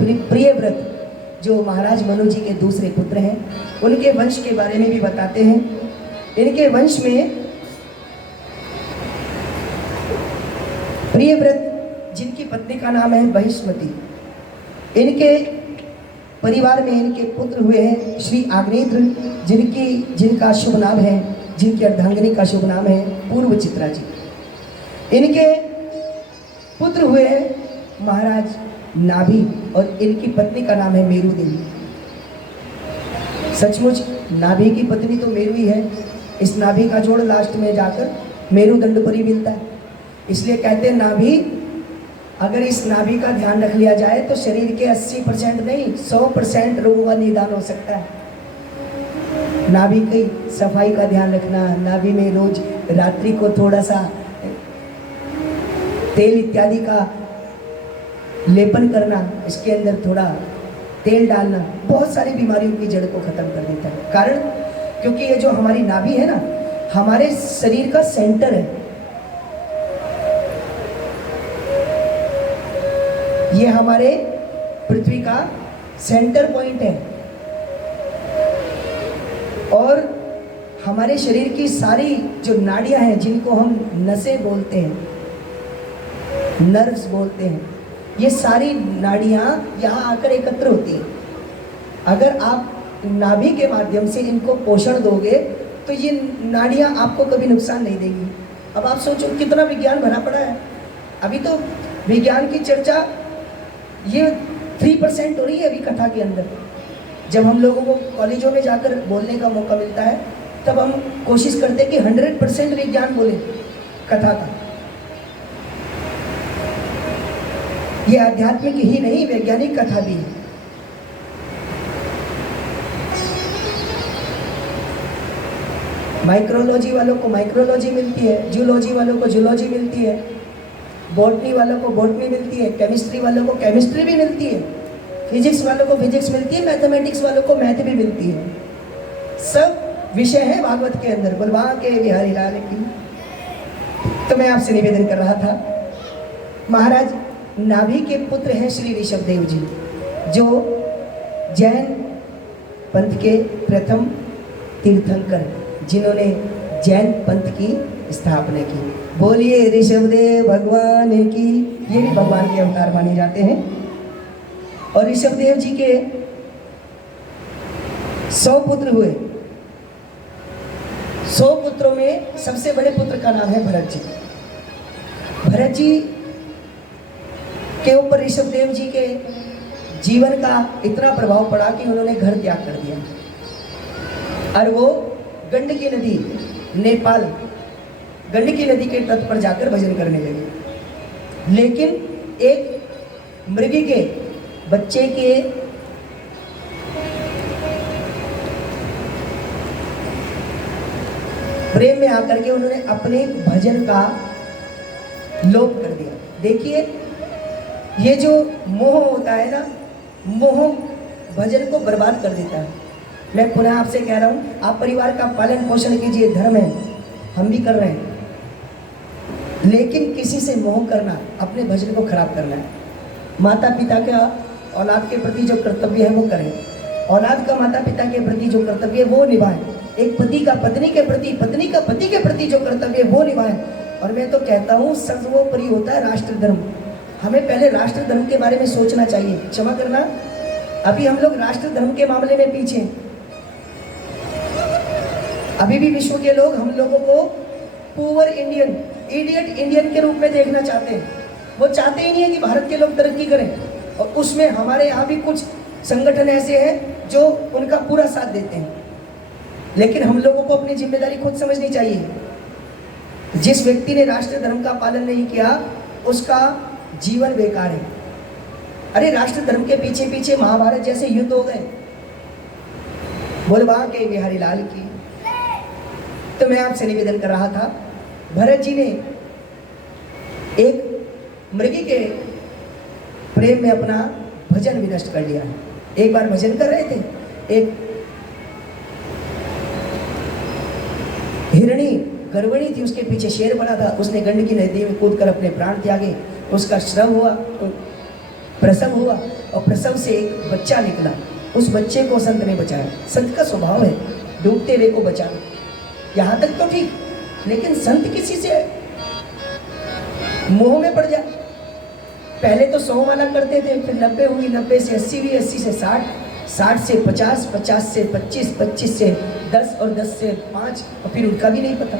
प्रियव्रत जो महाराज मनु जी के दूसरे पुत्र हैं, उनके वंश के बारे में भी बताते हैं। इनके वंश में प्रियव्रत जिनकी पत्नी का नाम है बहिष्मति, इनके परिवार में इनके पुत्र हुए हैं श्री आग्नेत्र, जिनका शुभ नाम है, जिनकी अर्धांगिनी का शुभ नाम है पूर्व चित्रा जी। इनके पुत्र हुए हैं महाराज नाभि और इनकी पत्नी का नाम है मेरु देवी। सचमुच नाभि की पत्नी तो मेरु ही है। इस नाभि का जोड़ लास्ट में जाकर मेरुदंड पर ही मिलता है। इसलिए कहते हैं नाभि, अगर इस नाभि का ध्यान रख लिया जाए तो शरीर के 80% नहीं 100% रोगों का निदान हो सकता है। नाभि की सफाई का ध्यान रखना, नाभि में रोज रात्रि को थोड़ा सा तेल इत्यादि का लेपन करना, इसके अंदर थोड़ा तेल डालना बहुत सारी बीमारियों की जड़ को खत्म कर देता है। कारण क्योंकि ये जो हमारी नाभि है ना, हमारे शरीर का सेंटर है। ये हमारे पृथ्वी का सेंटर पॉइंट है और हमारे शरीर की सारी जो नाड़ियां हैं, जिनको हम नसें बोलते हैं, नर्व्स बोलते हैं, ये सारी नाड़ियां यहाँ आकर एकत्र होती हैं। अगर आप नाभि के माध्यम से इनको पोषण दोगे तो ये नाड़ियां आपको कभी नुकसान नहीं देगी। अब आप सोचो कितना विज्ञान भरा पड़ा है। अभी तो विज्ञान की चर्चा ये 3% हो रही है अभी कथा के अंदर। जब हम लोगों को कॉलेजों में जाकर बोलने का मौका मिलता है तब हम कोशिश करते हैं कि 100% विज्ञान बोले कथा का। ये आध्यात्मिक ही नहीं, वैज्ञानिक कथा भी है। माइक्रोलॉजी वालों को माइक्रोलॉजी मिलती है, जूलॉजी वालों को जूलॉजी मिलती है, बॉटनी वालों को बॉटनी मिलती है, केमिस्ट्री वालों को केमिस्ट्री भी मिलती है, फिजिक्स वालों को फिजिक्स मिलती है, मैथमेटिक्स वालों को मैथ भी मिलती है। सब विषय है भागवत के अंदर। बलवा के बिहारी लाल की। तो मैं आपसे निवेदन कर रहा था, महाराज नाभि के पुत्र हैं श्री ऋषभदेव जी, जो जैन पंथ के प्रथम तीर्थंकर, जिन्होंने जैन पंथ की स्थापना की। बोलिए ऋषभदेव भगवान की। ये भी भगवान के अवतार माने जाते हैं। और ऋषभदेव जी के 100 पुत्र हुए। 100 पुत्रों में सबसे बड़े पुत्र का नाम है भरत जी। भरत जी के ऊपर ऋषभदेव जी के जीवन का इतना प्रभाव पड़ा कि उन्होंने घर त्याग कर दिया और वो गंडकी नदी, नेपाल गंडकी नदी के तट पर जाकर भजन करने लगे। लेकिन एक मृगी के बच्चे के प्रेम में आकर के उन्होंने अपने भजन का लोप कर दिया। देखिए, ये जो मोह होता है ना, मोह भजन को बर्बाद कर देता है। मैं पुनः आपसे कह रहा हूँ, आप परिवार का पालन पोषण कीजिए, धर्म है, हम भी कर रहे हैं, लेकिन किसी से मोह करना, अपने भजन को खराब करना है। माता पिता का औलाद के प्रति जो कर्तव्य है वो करें, औलाद का माता पिता के प्रति जो कर्तव्य है वो निभाएं, एक पति का पत्नी के प्रति, पत्नी का पति के प्रति जो कर्तव्य है वो निभाएं। और मैं तो कहता हूँ सर्वोपरि होता है राष्ट्र धर्म। हमें पहले राष्ट्र धर्म के बारे में सोचना चाहिए। क्षमा करना, अभी हम लोग राष्ट्र धर्म के मामले में पीछे। अभी भी विश्व के लोग हम लोगों को पुअर इंडियन, इडियट इंडियन के रूप में देखना चाहते हैं। वो चाहते ही नहीं है कि भारत के लोग तरक्की करें, और उसमें हमारे यहाँ भी कुछ संगठन ऐसे हैं जो उनका पूरा साथ देते हैं। लेकिन हम लोगों को अपनी जिम्मेदारी खुद समझनी चाहिए। जिस व्यक्ति ने राष्ट्र धर्म का पालन नहीं किया उसका जीवन बेकार है। अरे राष्ट्र धर्म के पीछे पीछे महाभारत जैसे युद्ध हो गए। बोलवा के बिहारी लाल की। तो मैं आपसे निवेदन कर रहा था, भरत जी ने एक मृगी के प्रेम में अपना भजन विनष्ट कर लिया। एक बार भजन कर रहे थे, एक हिरणी गर्वणी थी, उसके पीछे शेर बना था, उसने गंडकी नदी में कूदकर अपने प्राण त्यागे, उसका श्रम हुआ। प्रसव हुआ और प्रसव से एक बच्चा निकला, उस बच्चे को संत ने बचाया। संत का स्वभाव है डूबते हुए को बचाना। यहाँ तक तो ठीक, लेकिन संत किसी से मोह में पड़ जाए। पहले तो 100 माला करते थे, फिर 90 हुई, 90 से 80 हुई, 80 से 60, 60 से 50, 50 से 25, 25 से 10 और 10 से 5, और फिर उनका भी नहीं पता।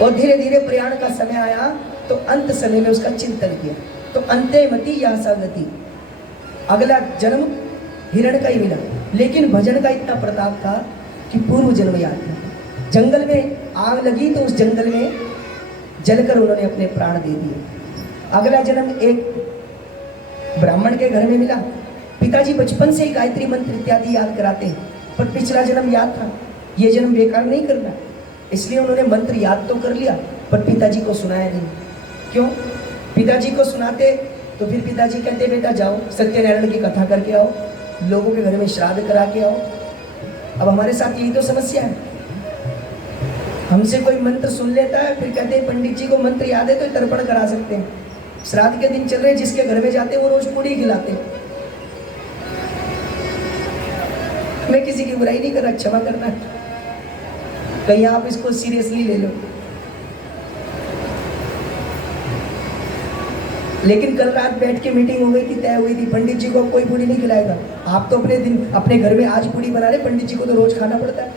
और धीरे धीरे प्रयाण का समय आया तो अंत समय में उसका चिंतन किया, तो अंते मति या सगति, अगला जन्म हिरण का ही मिला। लेकिन भजन का इतना प्रताप था कि पूर्व जन्म याद था। जंगल में आग लगी तो उस जंगल में जलकर उन्होंने अपने प्राण दे दिए। अगला जन्म एक ब्राह्मण के घर में मिला। पिताजी बचपन से ही गायत्री मंत्र इत्यादि याद कराते हैं, पर पिछला जन्म याद था, ये जन्म बेकार नहीं करना, इसलिए उन्होंने मंत्र याद तो कर लिया पर पिताजी को सुनाया नहीं। क्यों? पिताजी को सुनाते तो फिर पिताजी कहते बेटा जाओ सत्यनारायण की कथा करके आओ, लोगों के घर में श्राद्ध करा के आओ। अब हमारे साथ यही तो समस्या है, हमसे कोई मंत्र सुन लेता है, फिर कहते हैं पंडित जी को मंत्र याद है तो तर्पण करा सकते हैं। श्राद्ध के दिन चल रहे, जिसके घर में जाते वो रोज पूड़ी खिलाते। मैं किसी की बुराई नहीं कर रहा, क्षमा करना, कहीं आप इसको सीरियसली ले लो। लेकिन कल रात बैठ के मीटिंग हो गई थी, तय हुई थी पंडित जी को कोई पूड़ी नहीं खिलाएगा। आप तो अपने घर में आज पूड़ी बना रहे, पंडित जी को तो रोज खाना पड़ता है,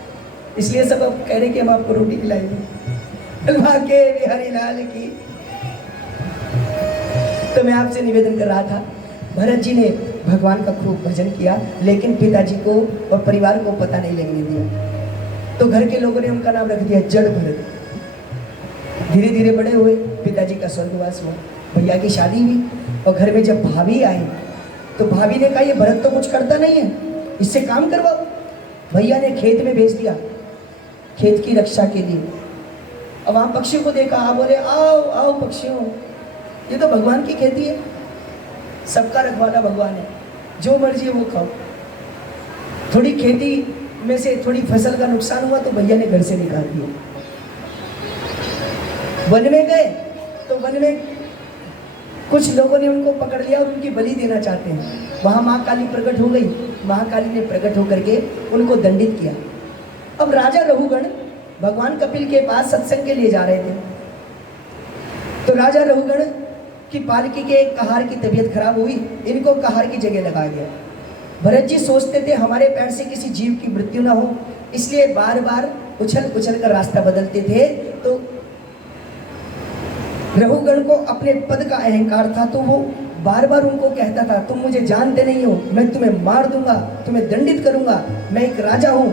इसलिए सब अब कह रहे कि हम आपको रोटी खिलाएंगे। के बिहारी लाल की। तो मैं आपसे निवेदन कर रहा था, भरत जी ने भगवान का खूब भजन किया, लेकिन पिताजी को और परिवार को पता नहीं लगने दिया, तो घर के लोगों ने उनका नाम रख दिया जड़ भरत। धीरे धीरे बड़े हुए, पिताजी का स्वर्गवास हुआ, भैया की शादी हुई, और घर में जब भाभी आई तो भाभी ने कहा ये भरत तो कुछ करता नहीं है, इससे काम करवाओ। भैया ने खेत में भेज दिया खेत की रक्षा के लिए। अब वहाँ पक्षियों को देखा, आप बोले आओ आओ पक्षियों, ये तो भगवान की खेती है, सबका रखवाला भगवान है, जो मर्जी वो खाओ। थोड़ी खेती में से थोड़ी फसल का नुकसान हुआ तो भैया ने घर से निकाल दिया। वन में गए तो वन में कुछ लोगों ने उनको पकड़ लिया और उनकी बलि देना चाहते हैं। वहाँ माँ काली प्रकट हो गई, महाकाली ने प्रकट होकर के उनको दंडित किया। अब राजा रघुगण भगवान कपिल के पास सत्संग के लिए जा रहे थे, तो राजा रघुगण की पालकी के एक कहार की तबीयत खराब हुई, इनको कहार की जगह लगाया गया। भरत जी सोचते थे हमारे पैर से किसी जीव की मृत्यु ना हो, इसलिए बार बार उछल उछल कर रास्ता बदलते थे। तो रघुगण को अपने पद का अहंकार था, तो वो बार बार उनको कहता था तुम मुझे जानते नहीं हो, मैं तुम्हें मार दूंगा, तुम्हें दंडित करूंगा, मैं एक राजा हूं।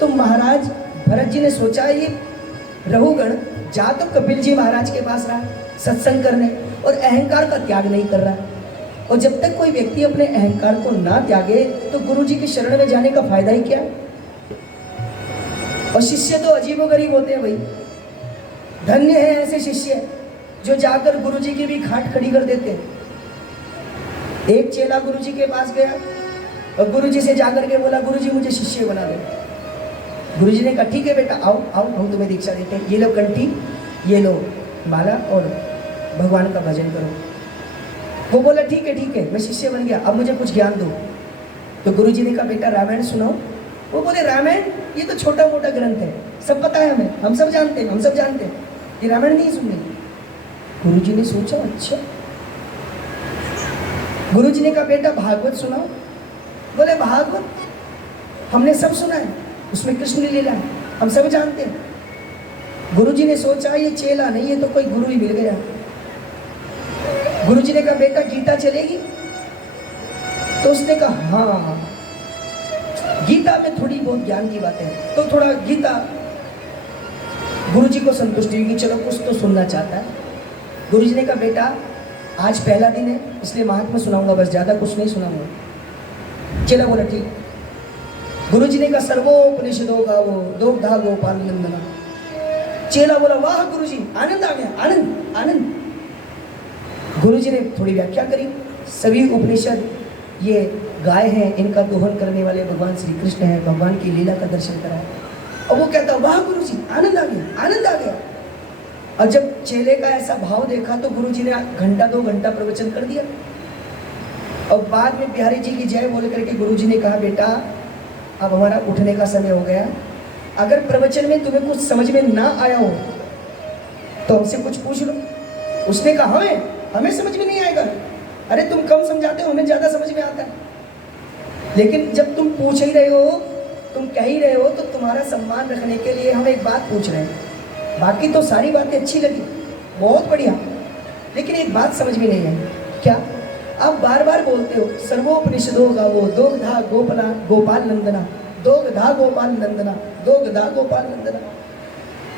तो महाराज भरत जी ने सोचा ये रघुगण जा तो कपिल जी महाराज के पास रहा सत्संग करने, और अहंकार का त्याग नहीं कर रहा, और जब तक कोई व्यक्ति अपने अहंकार को ना त्यागे तो गुरु जी की शरण में जाने का फायदा ही क्या। और शिष्य तो अजीबोगरीब होते हैं भाई, धन्य है ऐसे शिष्य जो जाकर गुरु जी की भी खाट खड़ी कर देते हैं। एक चेला गुरु जी के पास गया और गुरु जी से जाकर के बोला गुरु जी मुझे शिष्य बना दो। गुरु जी ने कहा ठीक है बेटा आओ आओ हम तुम्हें दीक्षा देते हैं, ये लो कंठी, ये लो माला और भगवान का भजन करो। वो बोला ठीक है मैं शिष्य बन गया, अब मुझे कुछ ज्ञान दो। तो गुरु जी ने कहा बेटा रामायण सुनाओ। वो बोले रामायण ये तो छोटा मोटा ग्रंथ है, सब पता है हमें, हम सब जानते हैं, ये रामायण नहीं सुननी। गुरु जी ने सोचा अच्छा। गुरु जी ने कहा बेटा भागवत सुनाओ। बोले भागवत हमने सब सुना है, उसमें कृष्ण लीला है, हम सब जानते हैं। गुरु जी ने सोचा ये चेला नहीं है तो कोई गुरु ही मिल गया। गुरु जी ने कहा बेटा गीता चलेगी। तो उसने कहा हाँ गीता में थोड़ी बहुत ज्ञान की बातें हैं, तो थोड़ा गीता। गुरु जी को संतुष्टि हुई कि चलो कुछ तो सुनना चाहता है। गुरु जी ने कहा बेटा आज पहला दिन है इसलिए महात्मा सुनाऊंगा, बस ज़्यादा कुछ नहीं सुनाऊंगा। चेला बोला ठीक। गुरु जी ने कहा सर्वोपनिषदों का वो दोग्धा गोपाल नंदना। चेला बोला वाह गुरु जी आनंद आ गया, आनंद आनंद। गुरु जी ने थोड़ी व्याख्या करी, सभी उपनिषद ये गाय हैं, इनका दोहन करने वाले भगवान श्री कृष्ण हैं, भगवान की लीला का दर्शन कराया। और वो कहता वाह गुरु जी आनंद आ गया, आनंद आ गया। और जब चेले का ऐसा भाव देखा तो गुरुजी ने घंटा 2 घंटा प्रवचन कर दिया। और बाद में बिहारी जी की जय बोल करके गुरुजी ने कहा, बेटा अब हमारा उठने का समय हो गया, अगर प्रवचन में तुम्हें कुछ समझ में ना आया हो तो हमसे कुछ पूछ लो। उसने कहा, हमें समझ में नहीं आएगा। अरे तुम कम समझाते हो, हमें ज़्यादा समझ में आता है। लेकिन जब तुम पूछ ही रहे हो, तुम कह ही रहे हो, तो तुम्हारा सम्मान रखने के लिए हम एक बात पूछ रहे हैं। बाकी तो सारी बातें अच्छी लगी, बहुत बढ़िया, लेकिन एक बात समझ में नहीं आई। क्या? आप बार बार बोलते हो सर्वोपनिषदों का वो दोगधा गोपाल नंदना, दोगधा गोपाल नंदना, दोगधा गोपाल नंदना।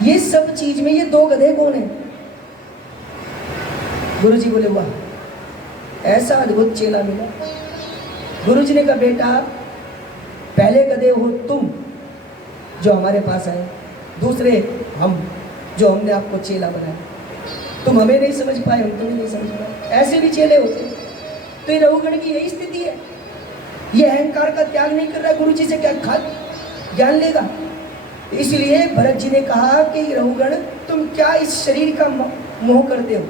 ये सब चीज में ये 2 गधे कौन है? गुरुजी बोले, वाह ऐसा अद्भुत चेला मिला। गुरुजी ने कहा, बेटा पहले गधे हो तुम जो हमारे पास आए, दूसरे हम जो हमने आपको चेला बनाया। तुम हमें नहीं समझ पाए, हम तुम्हें नहीं समझ पाए। ऐसे भी चेले होते। तो ये रघुगण की यही स्थिति है। ये अहंकार का त्याग नहीं कर रहा, गुरुजी से क्या ज्ञान लेगा? इसलिए भरत जी ने कहा कि रघुगण तुम क्या इस शरीर का मोह करते हो?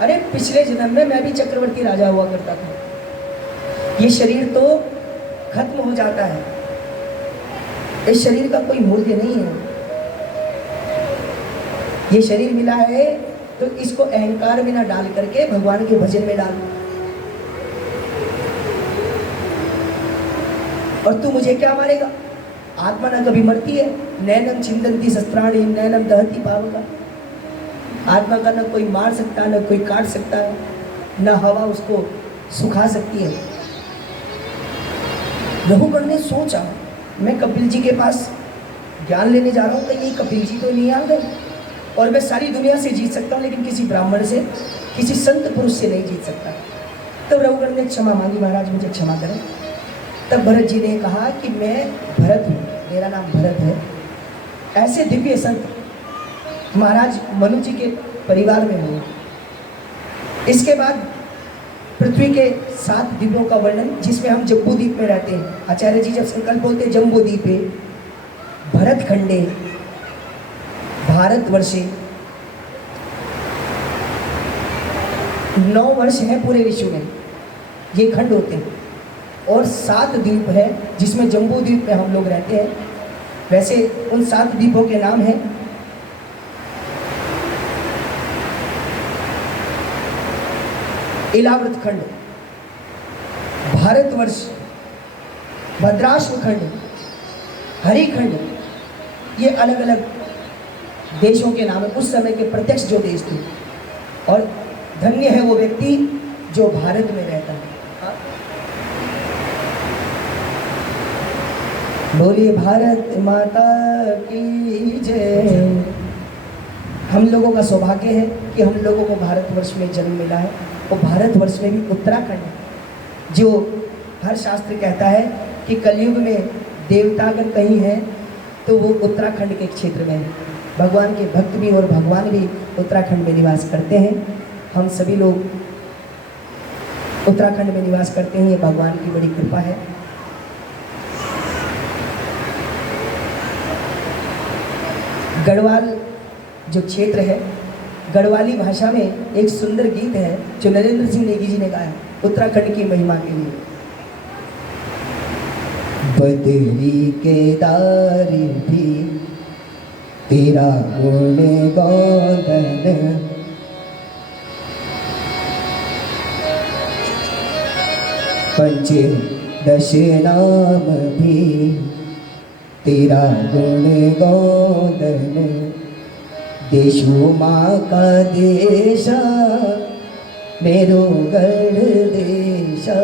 अरे पिछले जन्म में मैं भी चक्रवर्ती राजा हुआ करता था। ये शरीर तो खत्म हो जाता है, इस शरीर का कोई मूल्य नहीं है। ये शरीर मिला है तो इसको अहंकार में ना डाल करके भगवान के भजन में डाल। और तू मुझे क्या मारेगा? आत्मा ना कभी मरती है। नैनम छिंदंती शस्त्राणी नैनम दहती पावका। आत्मा का ना कोई मार सकता, ना कोई काट सकता है, ना हवा उसको सुखा सकती है। रघुगण ने सोचा, मैं कपिल जी के पास ज्ञान लेने जा रहा हूँ, कहीं कपिल जी तो नहीं आ गए, और मैं सारी दुनिया से जीत सकता हूँ लेकिन किसी ब्राह्मण से, किसी संत पुरुष से नहीं जीत सकता। तब रघुगण ने क्षमा मांगी, महाराज मुझे क्षमा करें। तब भरत जी ने कहा कि मैं भरत हूँ, मेरा नाम भरत है। ऐसे दिव्य संत महाराज मनु जी के परिवार में हुए। इसके बाद पृथ्वी के 7 द्वीपों का वर्णन, जिसमें हम जम्बू द्वीप में रहते हैं। आचार्य जी जब संकल्प बोलते हैं जम्बू द्वीपे भरत खंडे भारतवर्षे, 9 वर्ष है पूरे विश्व में, ये खंड होते हैं। और 7 द्वीप है जिसमें जम्बू द्वीप में हम लोग रहते हैं। वैसे उन 7 द्वीपों के नाम हैं इलाव्रत खंड, भारतवर्ष, भद्राश्व खंड, हरिखंड। ये अलग अलग देशों के नाम है, उस समय के प्रत्यक्ष जो देश थे। और धन्य है वो व्यक्ति जो भारत में रहता है। बोलिए भारत माता की जय। हम लोगों का सौभाग्य है कि हम लोगों को भारतवर्ष में जन्म मिला है, और भारतवर्ष में भी उत्तराखंड, जो हर शास्त्र कहता है कि कलयुग में देवता अगर कहीं है तो वो उत्तराखंड के क्षेत्र में है। भगवान के भक्त भी और भगवान भी उत्तराखंड में निवास करते हैं। हम सभी लोग उत्तराखंड में निवास करते हैं, ये भगवान की बड़ी कृपा है। गढ़वाल जो क्षेत्र है, गढ़वाली भाषा में एक सुंदर गीत है जो नरेंद्र सिंह नेगी जी ने गाया उत्तराखंड की महिमा के लिए। बदरी के दारी भी तेरा गुण गान, पंच दश नाम भी तेरा गुण गान। देशो माँ का देशा मेरो गढ़ देशा,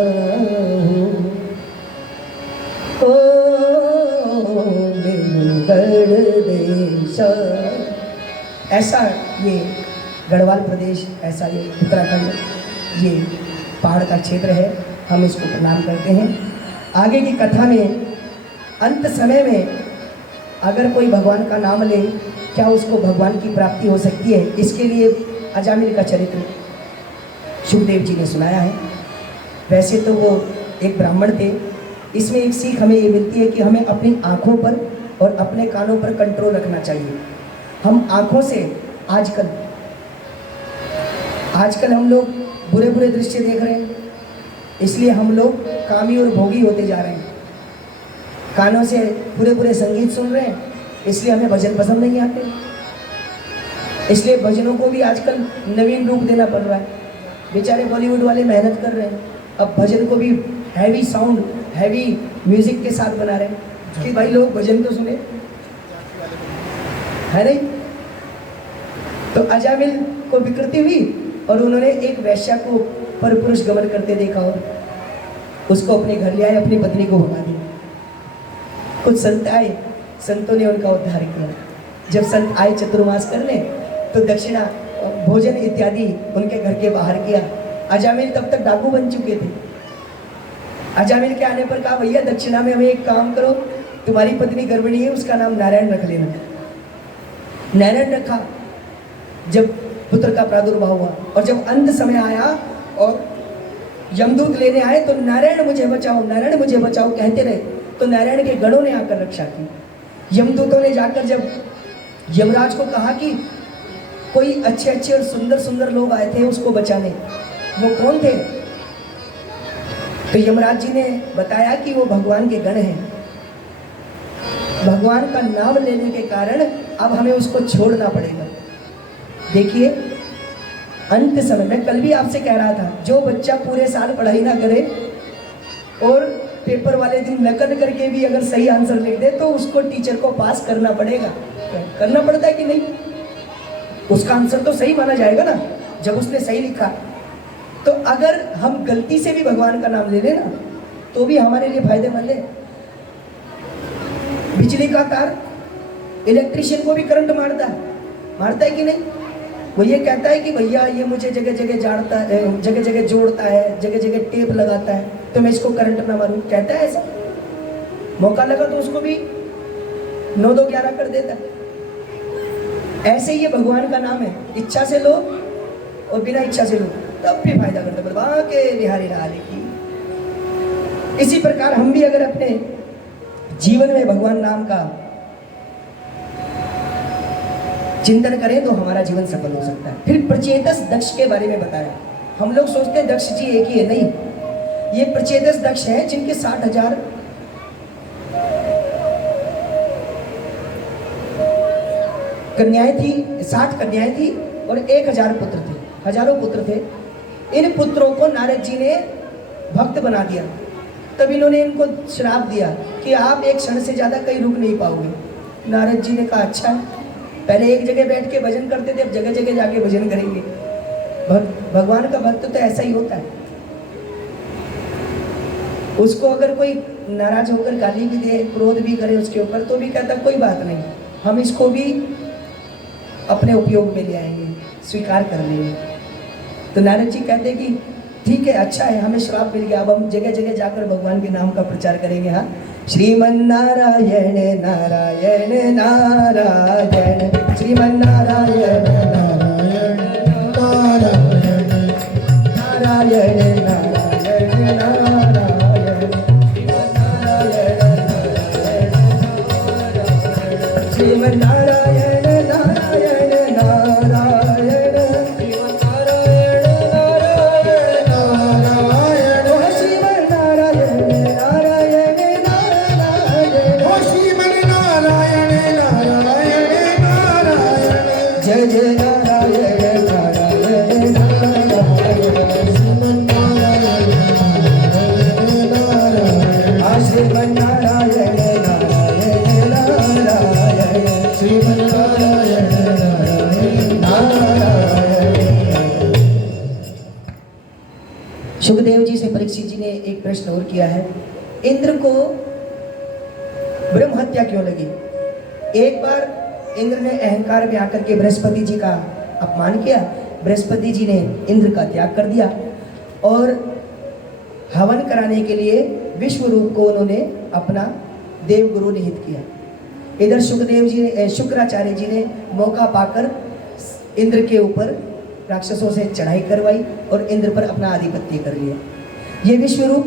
ओ मेरो गढ़ देशा। ऐसा ये गढ़वाल प्रदेश, ऐसा ये उत्तराखंड, ये पहाड़ का क्षेत्र है। हम इसको प्रणाम करते हैं। आगे की कथा में अंत समय में अगर कोई भगवान का नाम ले, क्या उसको भगवान की प्राप्ति हो सकती है? इसके लिए अजामिल का चरित्र सुखदेव जी ने सुनाया है। वैसे तो वो एक ब्राह्मण थे। इसमें एक सीख हमें ये मिलती है कि हमें अपनी आँखों पर और अपने कानों पर कंट्रोल रखना चाहिए। हम आँखों से आजकल आजकल हम लोग बुरे बुरे दृश्य देख रहे हैं, इसलिए हम लोग कामी और भोगी होते जा रहे हैं। कानों से बुरे बुरे संगीत सुन रहे हैं, इसलिए हमें भजन पसंद नहीं आते, इसलिए भजनों को भी आजकल नवीन रूप देना पड़ रहा है। बेचारे बॉलीवुड वाले मेहनत कर रहे हैं, अब भजन को भी हैवी साउंड, हैवी म्यूजिक के साथ बना रहे हैं कि भाई लोग भजन तो सुने, है नहीं। तो अजामिल को विकृति हुई और उन्होंने एक वैश्या को परपुरुष गमन करते देखा और उसको अपने घर ले आए, अपनी पत्नी को भगा दिया। कुछ संत आए, संतों ने उनका उद्धार किया। जब संत आए चतुर्मास करने तो दक्षिणा, भोजन इत्यादि उनके घर के बाहर किया। अजामिल तब तक डाकू बन चुके थे। अजामिल के आने पर कहा, भैया दक्षिणा में हमें एक काम करो, तुम्हारी पत्नी गर्भिणी है, उसका नाम नारायण रख लेना। नारायण रखा। जब पुत्र का प्रादुर्भाव हुआ और जब अंत समय आया और यमदूत लेने आए तो नारायण मुझे बचाओ, नारायण मुझे बचाओ कहते रहे, तो नारायण के गणों ने आकर रक्षा की। यमदूतों ने जाकर जब यमराज को कहा कि कोई अच्छे अच्छे और सुंदर सुंदर लोग आए थे उसको बचाने, वो कौन थे? तो यमराज जी ने बताया कि वो भगवान के गण हैं। भगवान का नाम लेने के कारण अब हमें उसको छोड़ना पड़ेगा। देखिए अंत समय में, कल भी आपसे कह रहा था, जो बच्चा पूरे साल पढ़ाई ना करे और पेपर वाले दिन नकल करके भी अगर सही आंसर लिख दे तो उसको टीचर को पास करना पड़ेगा। करना पड़ता है कि नहीं? उसका आंसर तो सही माना जाएगा ना जब उसने सही लिखा। तो अगर हम गलती से भी भगवान का नाम ले लें ना तो भी हमारे लिए फायदेमंद है। बिजली का तार इलेक्ट्रिशियन को भी करंट मारता है कि नहीं? वो ये कहता है कि भैया ये मुझे जगह जगह जाड़ता है, जगह जगह जोड़ता है, जगह जगह टेप लगाता है, तो मैं इसको करंट ना मारूं, कहता है ऐसा। मौका लगा तो उसको भी 9-2-11 कर देता है। ऐसे ही ये भगवान का नाम है, इच्छा से लो और बिना इच्छा से लो तब भी फायदा करता है। के बिहारी लाल की। इसी प्रकार हम भी अगर अपने जीवन में भगवान नाम का चिंतन करें तो हमारा जीवन सफल हो सकता है। फिर प्रचेतस दक्ष के बारे में बताया। हम लोग सोचते हैं दक्ष जी एक ही है, नहीं, ये प्रचेतस दक्ष हैं जिनके 60,000 कन्याएं थी, 60 कन्याएं थी और 1,000 पुत्र थे, हजारों पुत्र थे। इन पुत्रों को नारद जी ने भक्त बना दिया। तब इन्होंने इनको श्राप दिया कि आप एक क्षण से ज्यादा कहीं रुक नहीं पाओगे। नारद जी ने कहा अच्छा, पहले एक जगह बैठ के भजन करते थे, अब जगह जगह जाके भजन करेंगे। भगवान का भक्त तो ऐसा ही होता है। उसको अगर कोई नाराज होकर गाली भी दे, क्रोध भी करे उसके ऊपर, तो भी कहता कोई बात नहीं, हम इसको भी अपने उपयोग में ले आएंगे, स्वीकार कर लेंगे। तो नारद जी कहते कि ठीक है, अच्छा है, हमें श्राप मिल गया, अब हम जगह जगह जाकर भगवान के नाम का प्रचार करेंगे। हाँ, श्रीमन नारायण नारायण नारायण, श्रीमन नारायण नारायण नारायण, नारायण नारायण नारायण, श्रीमन नारायण नारायण नारायण, जय जय नारायण नारायण नारायण, श्रीमन नारायण नारायण, श्रीमन नारायण नारायण नारायण, श्रीमन नारायण नारायण। सुखदेव जी से परीक्षित जी ने एक प्रश्न और किया है, इंद्र को ब्रह्म हत्या क्यों लगी? एक बार इंद्र ने अहंकार में आकर के बृहस्पति जी का अपमान किया। बृहस्पति जी ने इंद्र का त्याग कर दिया और हवन कराने के लिए विश्व रूप को उन्होंने अपना देवगुरु निहित किया। इधर सुखदेव जी, शुक्राचार्य जी ने मौका पाकर इंद्र के ऊपर राक्षसों से चढ़ाई करवाई और इंद्र पर अपना आधिपत्य कर लिया। ये विश्व रूप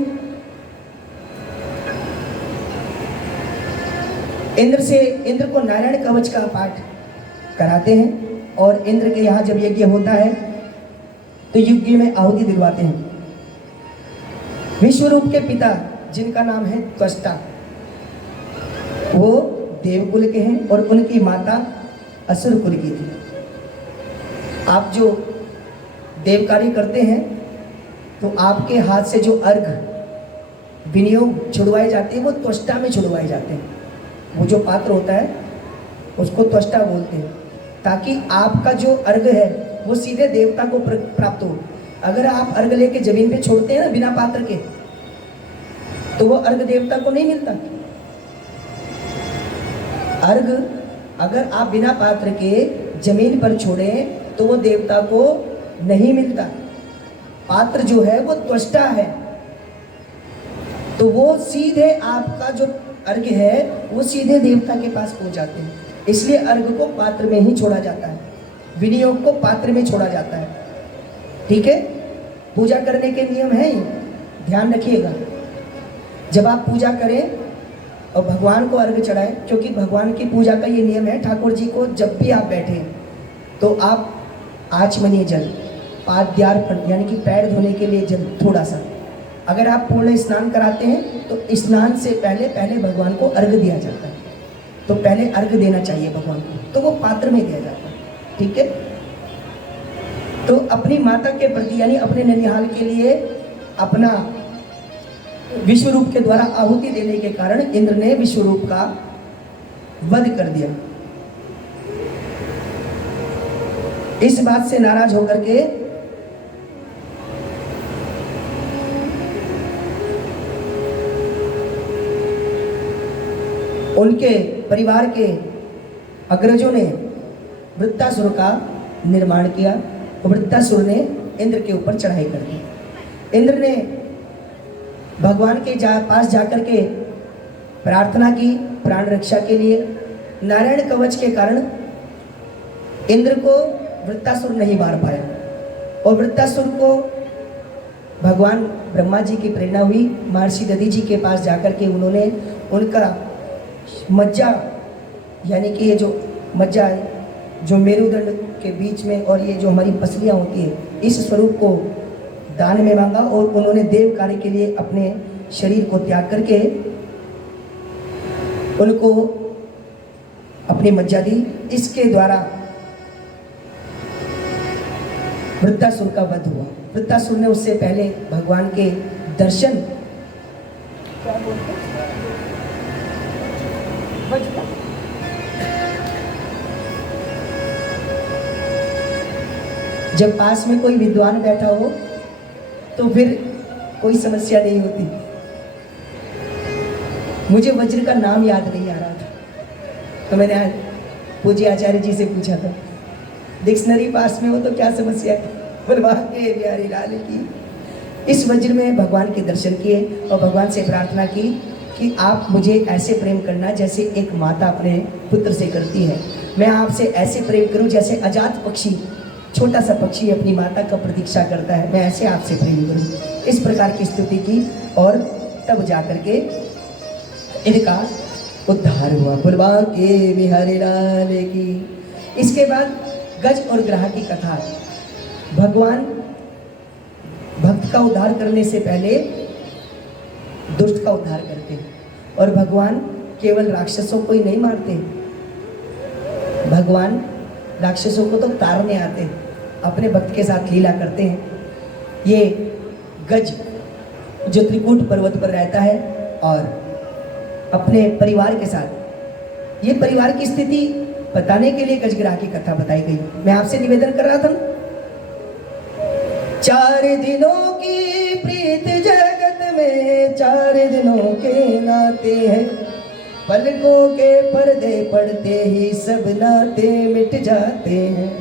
इंद्र को नारायण कवच का पाठ कराते हैं और इंद्र के यहाँ जब यज्ञ होता है तो यज्ञ में आहुति दिलवाते हैं। विश्व रूप के पिता जिनका नाम है त्वष्टा, वो देवकुल के हैं और उनकी माता असुर कुल की थी। आप जो देव कार्य करते हैं तो आपके हाथ से जो अर्घ विनियोग छुड़वाए जाते हैं वो त्वष्टा में छुड़वाए जाते हैं। वो जो पात्र होता है उसको त्वष्टा बोलते हैं, ताकि आपका जो अर्घ है वो सीधे देवता को प्राप्त हो। अगर आप अर्घ लेके जमीन पे छोड़ते हैं ना बिना पात्र के, तो वो अर्घ देवता को नहीं मिलता। अर्घ अगर आप बिना पात्र के जमीन पर छोड़ें तो वो देवता को नहीं मिलता। पात्र जो है वो त्वष्टा है, तो वो सीधे आपका जो अर्घ है वो सीधे देवता के पास पहुंच जाते हैं। इसलिए अर्घ को पात्र में ही छोड़ा जाता है, विनियोग को पात्र में छोड़ा जाता है। ठीक है, पूजा करने के नियम हैं, ध्यान रखिएगा। जब आप पूजा करें और भगवान को अर्घ चढ़ाएं, क्योंकि भगवान की पूजा का ये नियम है, ठाकुर जी को जब भी आप बैठे तो आप आचमनीय जल, पाद्यार्पण यानी कि पैर धोने के लिए जल थोड़ा सा, अगर आप पूर्ण स्नान कराते हैं तो स्नान से पहले पहले भगवान को अर्घ दिया जाता है। तो पहले अर्घ देना चाहिए भगवान को, तो वो पात्र में दिया जाता है। ठीक है, तो अपनी माता के प्रति यानी अपने ननिहाल के लिए अपना विश्वरूप के द्वारा आहुति देने के कारण इंद्र ने विश्वरूप का वध कर दिया। इस बात से नाराज होकर के उनके परिवार के अग्रजों ने वृत्तासुर का निर्माण किया और वृत्तासुर ने इंद्र के ऊपर चढ़ाई कर दी। इंद्र ने भगवान के पास जाकर के प्रार्थना की प्राण रक्षा के लिए। नारायण कवच के कारण इंद्र को वृत्तासुर नहीं मार पाया और वृत्तासुर को भगवान ब्रह्मा जी की प्रेरणा हुई। महर्षि दधि जी के पास जाकर के उन्होंने उनका मज्जा यानी कि ये जो मज्जा है जो मेरुदंड के बीच में और ये जो हमारी पसलियाँ होती है, इस स्वरूप को दान में मांगा और उन्होंने देव कार्य के लिए अपने शरीर को त्याग करके उनको अपनी मज्जा दी। इसके द्वारा वृत्तासुर का वध हुआ। वृत्तासुर ने उससे पहले भगवान के दर्शन क्या बोलते जब पास में कोई विद्वान बैठा हो तो फिर कोई समस्या नहीं होती। मुझे वज्र का नाम याद नहीं आ रहा था, तो मैंने आज पूज्य आचार्य जी से पूछा था, डिक्शनरी पास में हो तो क्या समस्या है। के प्यारी लाल की इस वज्र में भगवान के दर्शन किए और भगवान से प्रार्थना की कि आप मुझे ऐसे प्रेम करना जैसे एक माता अपने पुत्र से करती है। मैं आपसे ऐसे प्रेम करूं जैसे अजात पक्षी, छोटा सा पक्षी अपनी माता का प्रतीक्षा करता है, मैं ऐसे आपसे प्रेम करूं। इस प्रकार की स्तुति की और तब जाकर के इनका उद्धार हुआ। बुलवा के बिहारी लाल की। इसके बाद गज और ग्राह की कथा। भगवान भक्त का उद्धार करने से पहले दुष्ट का उद्धार करते हैं और भगवान केवल राक्षसों को ही नहीं मारते, भगवान राक्षसों को तो तारने आते हैं, अपने भक्त के साथ लीला करते हैं। ये गज जो त्रिकूट पर्वत पर रहता है और अपने परिवार के साथ, ये परिवार की स्थिति बताने के लिए गजग्राह की कथा बताई गई। मैं आपसे निवेदन कर रहा था, 4 दिनों की प्रीत जगत में 4 दिनों के नाते हैं, पलकों के पर्दे पड़ते ही सब नाते मिट जाते हैं।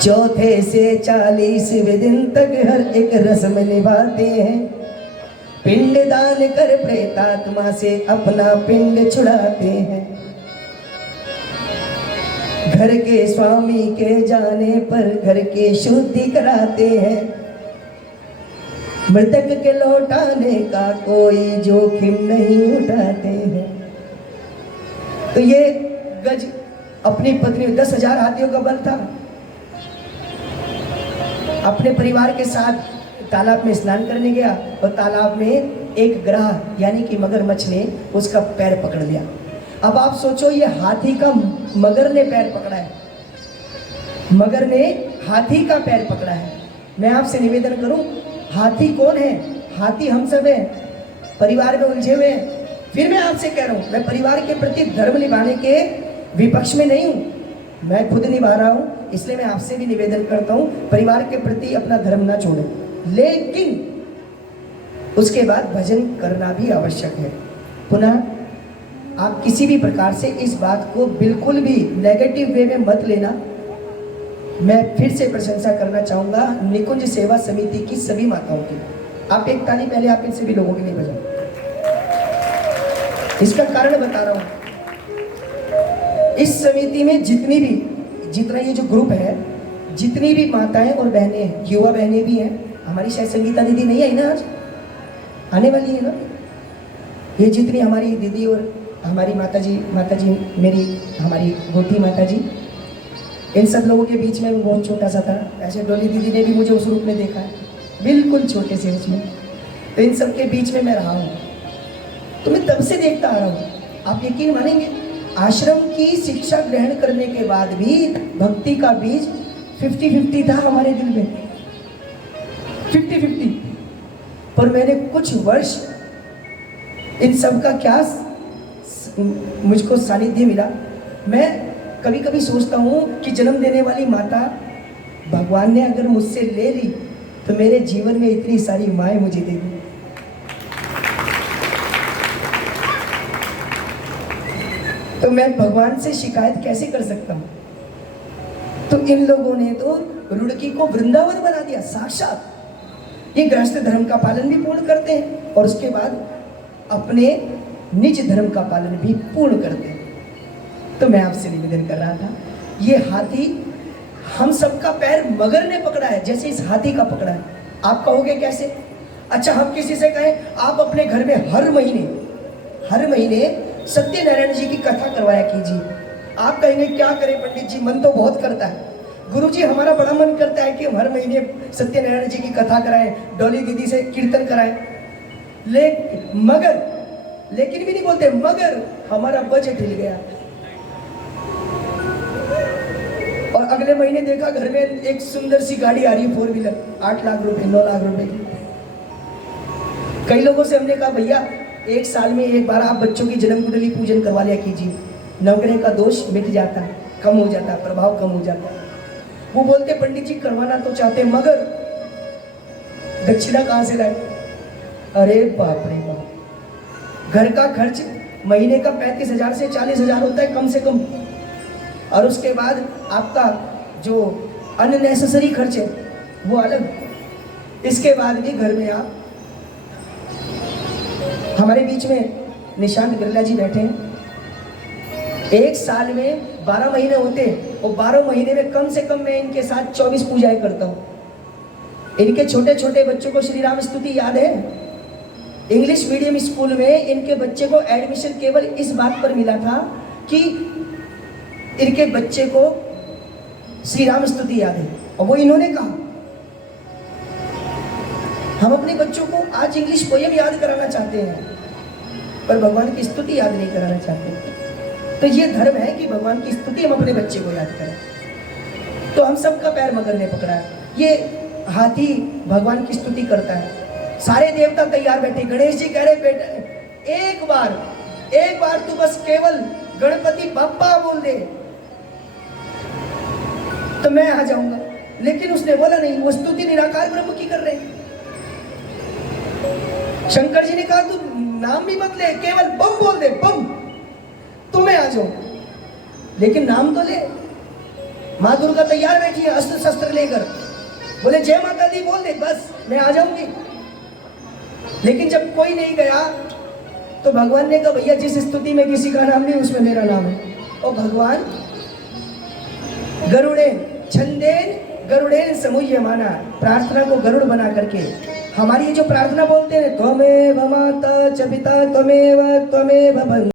चौथे से 40वें दिन तक हर एक रस्म निभाते हैं, पिंड दान कर प्रेतात्मा से अपना पिंड छुड़ाते हैं। घर के स्वामी के जाने पर घर की शुद्धि कराते हैं, मृतक के लौटाने का कोई जोखिम नहीं उठाते हैं। तो ये गज अपनी पत्नी 10,000 हाथियों का बल था, अपने परिवार के साथ तालाब में स्नान करने गया और तालाब में एक ग्रह यानी कि मगरमच्छ ने उसका पैर पकड़ लिया। अब आप सोचो, ये हाथी का मगर ने पैर पकड़ा है, मगर ने हाथी का पैर पकड़ा है। मैं आपसे निवेदन करूं, हाथी कौन है? हाथी हम सब हैं, परिवार में उलझे हुए हैं। फिर मैं आपसे कह रहा हूं, मैं परिवार के प्रति धर्म निभाने के विपक्ष में नहीं हूं, मैं खुद निभा रहा हूं, इसलिए मैं आपसे भी निवेदन करता हूं परिवार के प्रति अपना धर्म ना छोड़ो, लेकिन उसके बाद भजन करना भी आवश्यक है। पुनः आप किसी भी प्रकार से इस बात को बिल्कुल भी नेगेटिव वे में मत लेना। मैं फिर से प्रशंसा करना चाहूंगा निकुंज सेवा समिति की सभी माताओं की। आप एक ताली पहले आप इन सभी लोगों के लिए बजाओ। इसका कारण बता रहा हूं, इस समिति में जितना ये जो ग्रुप है, जितनी भी माताएं और बहनें हैं, युवा बहनें भी हैं, हमारी शायद संगीता दीदी नहीं आई ना, आज आने वाली है ना, ये जितनी हमारी दीदी और हमारी माता जी मेरी हमारी गोटी माता जी, इन सब लोगों के बीच में मैं बहुत छोटा सा था। ऐसे डोली दीदी ने भी मुझे उस रूप में देखा है, बिल्कुल छोटे से उसमें। तो इन सब के बीच में मैं रहा हूँ, तो मैं तब से देखता आ रहा हूँ। आप यकीन मानेंगे, आश्रम की शिक्षा ग्रहण करने के बाद भी भक्ति का बीज 50-50 था हमारे दिल में, 50-50। पर मैंने कुछ वर्ष इन सब का क्या मुझको सानिध्य मिला। मैं कभी कभी सोचता हूँ कि जन्म देने वाली माता भगवान ने अगर मुझसे ले ली तो मेरे जीवन में इतनी सारी माएँ मुझे दे दी। तो मैं भगवान से शिकायत कैसे कर सकता हूँ? तो इन लोगों ने तो रुड़की को वृंदावन बना दिया साक्षात। ये गृहस्थ धर्म का पालन भी पूर्ण करते हैं और उसके बाद अपने निज धर्म का पालन भी पूर्ण करते हैं। तो मैं आपसे निवेदन कर रहा था, ये हाथी हम सबका पैर मगर ने पकड़ा है, जैसे इस हाथी का पकड़ा है। आप कहोगे कैसे? अच्छा, हम किसी से कहें आप अपने घर में हर महीने सत्यनारायण जी की कथा करवाया कीजिए। आप कहेंगे क्या करें पंडित जी, मन तो बहुत करता है। गुरु जी, हमारा बड़ा मन करता है कि हम हर महीने सत्यनारायण जी की कथा कराएं, डॉली दीदी से कीर्तन कराएं, लेकिन भी नहीं बोलते, मगर हमारा बजट हिल गया। और अगले महीने देखा घर में एक सुंदर सी गाड़ी आ रही है, 4 व्हीलर, 8 लाख रुपए, 9 लाख रुपए की। कई लोगों से हमने कहा भैया एक साल में एक बार आप बच्चों की जन्म कुंडली पूजन करवा लिया कीजिए, नवग्रह का दोष मिट जाता है, कम हो जाता है, प्रभाव कम हो जाता है। वो बोलते पंडित जी करवाना तो चाहते मगर दक्षिणा कहाँ से लाए? अरे बाप रे बाप, घर का खर्च महीने का 35,000 से 40,000 होता है कम से कम, और उसके बाद आपका जो अननेसेसरी खर्च है वो अलग। इसके बाद भी घर में आप, हमारे बीच में निशांत बिरला जी बैठे हैं, एक साल में 12 महीने होते हैं और 12 महीने में कम से कम मैं इनके साथ 24 पूजाएं करता हूँ। इनके छोटे छोटे बच्चों को श्री राम स्तुति याद है। इंग्लिश मीडियम स्कूल में इनके बच्चे को एडमिशन केवल इस बात पर मिला था कि इनके बच्चे को श्री राम स्तुति याद है, और वो इन्होंने कहा। हम अपने बच्चों को आज इंग्लिश पोयम याद कराना चाहते हैं पर भगवान की स्तुति याद नहीं कराना चाहते। तो ये धर्म है कि भगवान की स्तुति हम अपने बच्चे को याद करें। तो हम सबका पैर मगर ने पकड़ा है। ये हाथी भगवान की स्तुति करता है, सारे देवता तैयार बैठे। गणेश जी कह रहे बेटा एक बार तू बस केवल गणपति बप्पा बोल दे तो मैं आ जाऊंगा, लेकिन उसने बोला नहीं, वो स्तुति निराकार ब्रह्म की कर रहे। शंकर जी ने कहा तू नाम भी मत ले, केवल बम बोल दे, बम, तो मैं आ जाऊं, लेकिन नाम तो ले। माँ दुर्गा तैयार बैठी है अस्त्र शस्त्र लेकर, बोले जय माता दी बोल दे, बस मैं आ जाऊंगी। लेकिन जब कोई नहीं गया तो भगवान ने कहा भैया जिस स्तुति में किसी का नाम नहीं उसमें मेरा नाम है। और भगवान गरुड़ेन समूह्यमाना, प्रार्थना को गरुड़ बना करके हमारी ये जो प्रार्थना बोलते हैं, त्वमेव माता च पिता त्वमेव बंधुः